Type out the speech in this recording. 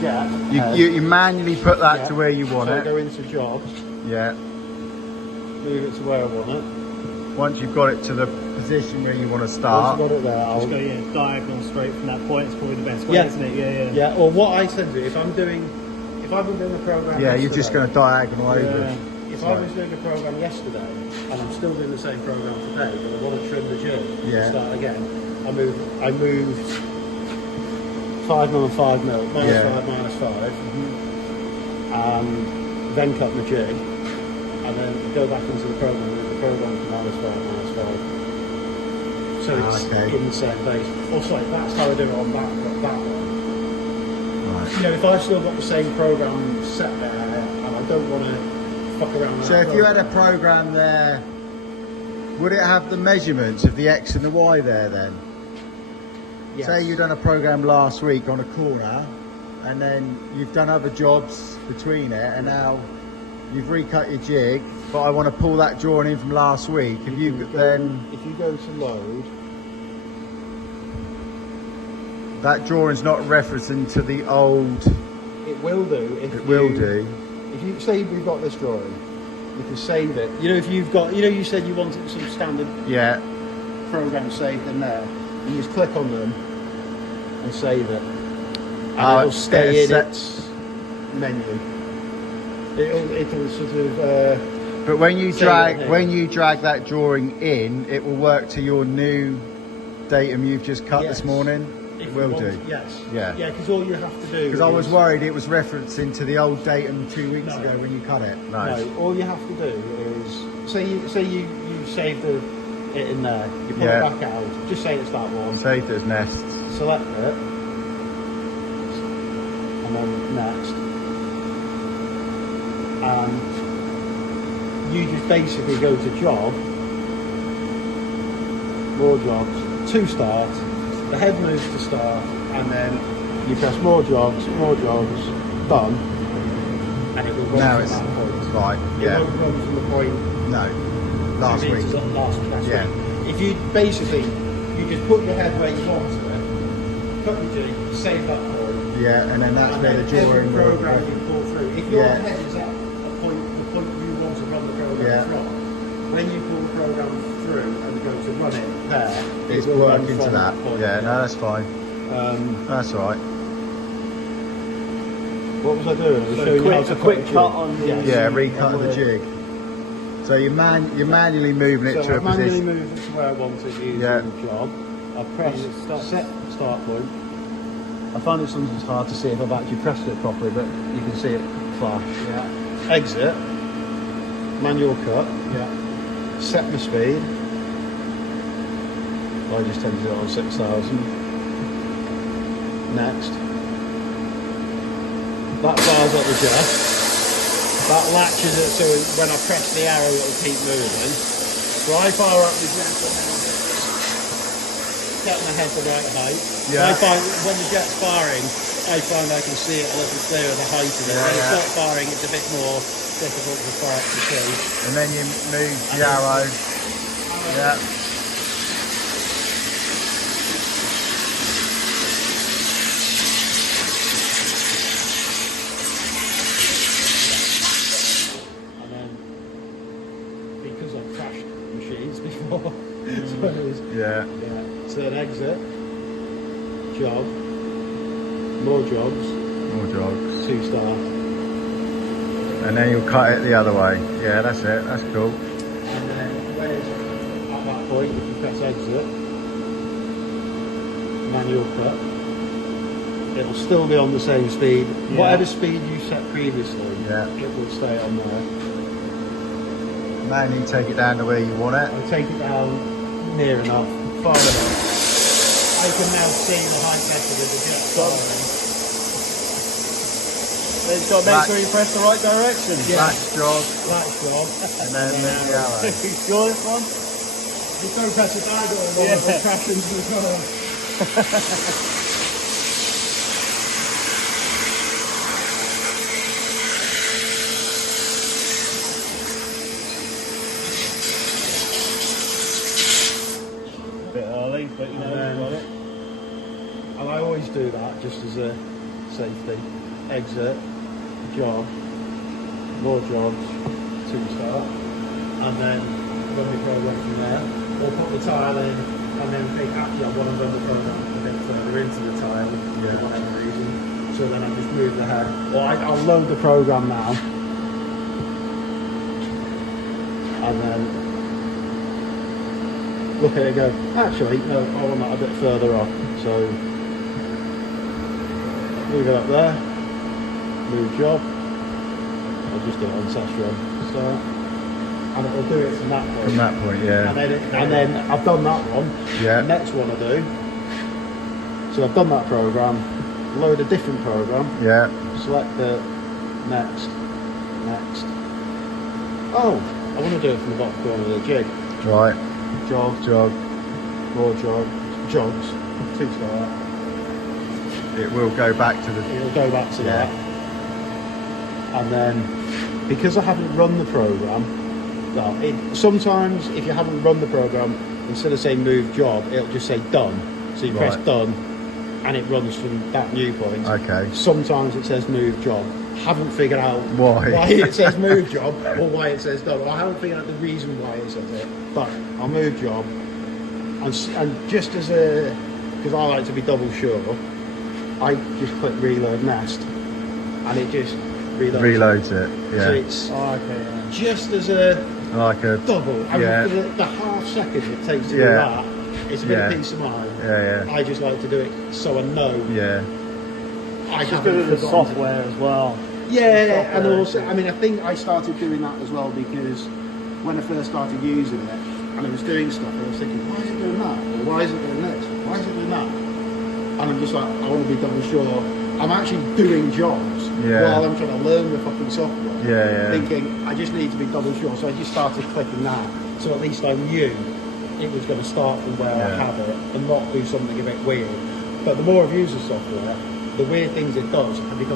jet. You manually put that to where you want so it. Go into jobs. Yeah. Move it to where I want it. Once you've got it to the position where you want to start. Once I've got it there, I'll just go diagonal straight from that point. It's probably the best way, isn't it? Yeah. Or what I tend to do, if I've been doing the program. Yeah, you're just going to diagonal over. If I was doing a program yesterday and I'm still doing the same program today, but I want to trim the jig and start again, I moved 5 mil and 5 mil, minus 5, minus 5, and then cut my jig, and then go back into the program with the program to minus 5, minus 5. So it's in the same place. Also, that's how I do it on that one. Right. You know, if I've still got the same program set there and I don't want to fuck around with So if you had a program there, would it have the measurements of the X and the Y there then? Yes. Say you've done a program last week on a corner, and then you've done other jobs between it, and now you've recut your jig, but I want to pull that drawing in from last week. If you go to load, that drawing's not referencing to the old. It will do. If you say we've got this drawing, you can save it. You know, if you've got, you said you wanted some standard program saved in there. You just click on them and save it, and it'll stay in its menu. It'll sort of. But when you drag that drawing in, it will work to your new datum you've just cut this morning. It will do. Yes. Yeah. Yeah, because all you have to do. Because I was worried it was referencing to the old datum 2 weeks ago when you cut it. No. All you have to do is say you saved it in there. You pull it back out. Just say it's that one. Saved as nests. Select it, and then next, and you just basically go to job, more jobs, to start. The head moves to start, and then you press more jobs, done, and it will run from that point. Right, It won't run from the point. No, last week. Last week. If you basically, you just put your head where you want it, cut your jig, save that point. Yeah, and then that's where the drawing program you pull through. If your head is at the point you want to run the program from, when you pull the program through and go to run it there, it's working into that. Yeah, no, that's fine. That's all right. What was I doing? I was showing you how to quick cut on the recut the jig. So you're manually moving it to a position. So I manually move it to where I want it using the job. I press set start point. I find it sometimes hard to see if I've actually pressed it properly, but you can see it flash. Yeah. Exit. Manual cut. Yeah. Set my speed. I just tend to do it on 6,000. Next. That fires up the jet. That latches it so when I press the arrow it'll keep moving. So I fire up the jet and then get my head the right height. Yeah. I find when the jet's firing, I find I can see it a little clearer, the height of it. When it's not firing, it's a bit more difficult for it to see. And then you move the arrow. Yeah. And then, because I've crashed machines before, so then exit, job, more jobs, 2 start. And then you'll cut it the other way. Yeah, that's it. That's cool. And then when it's at that point, if you press exit, manual cut, it'll still be on the same speed. Yeah. Whatever speed you set previously, it will stay on there. Manually take it down to where you want it. I'll take it down near enough, far enough. I can now see the height method of the jet firing. Then you've got to make sure you press the right direction. Latch job. And then the arrow. You sure this one? Just don't press it down or it will crash into the car. Bit early, but you know, you got it. And I always do that just as a safety, exit, jog, more jogs, 2-star, and then run the program from there, or put the tile in, and then think, actually I want to run the program a bit further into the tile for whatever reason. So then I just move the head, or I'll load the program now, and then look at it and go, actually, no, I want that a bit further off. So move it up there, move job, I'll just do it on test run, start, and it'll do it from that point. From that point, yeah. And then I've done that one, yeah. The next one I do, so I've done that program, load a different program, yeah. select the next, oh, I want to do it from the bottom corner of the jig. Right. Jog, more jog, jogs, 2-star. It will go back to the... It'll go back to that. And then, because I haven't run the program, well, sometimes if you haven't run the program, instead of saying move job, it'll just say done. So you press done, and it runs from that new point. Okay. Sometimes it says move job. Haven't figured out why it says move job or why it says done. Or I haven't figured out the reason why it says it. But I'll move job, and just as because I like to be double sure, I just click reload nest, and it just reloads it. Yeah. So it's just as a double. I mean, the half second it takes to do that, it's a bit of peace of mind. I just like to do it so I know. I just do it with software as well. Yeah, and also, I mean, I think I started doing that as well because when I first started using it and I was doing stuff, I was thinking, why is it doing that? Or why is it doing this? Why is it doing that? And I'm just like, I want to be double sure. I'm actually doing jobs while I'm trying to learn the fucking software. Thinking, I just need to be double sure. So I just started clicking that. So at least I knew it was going to start from where I have it and not do something a bit weird. But the more I've used the software, the weird things it does have become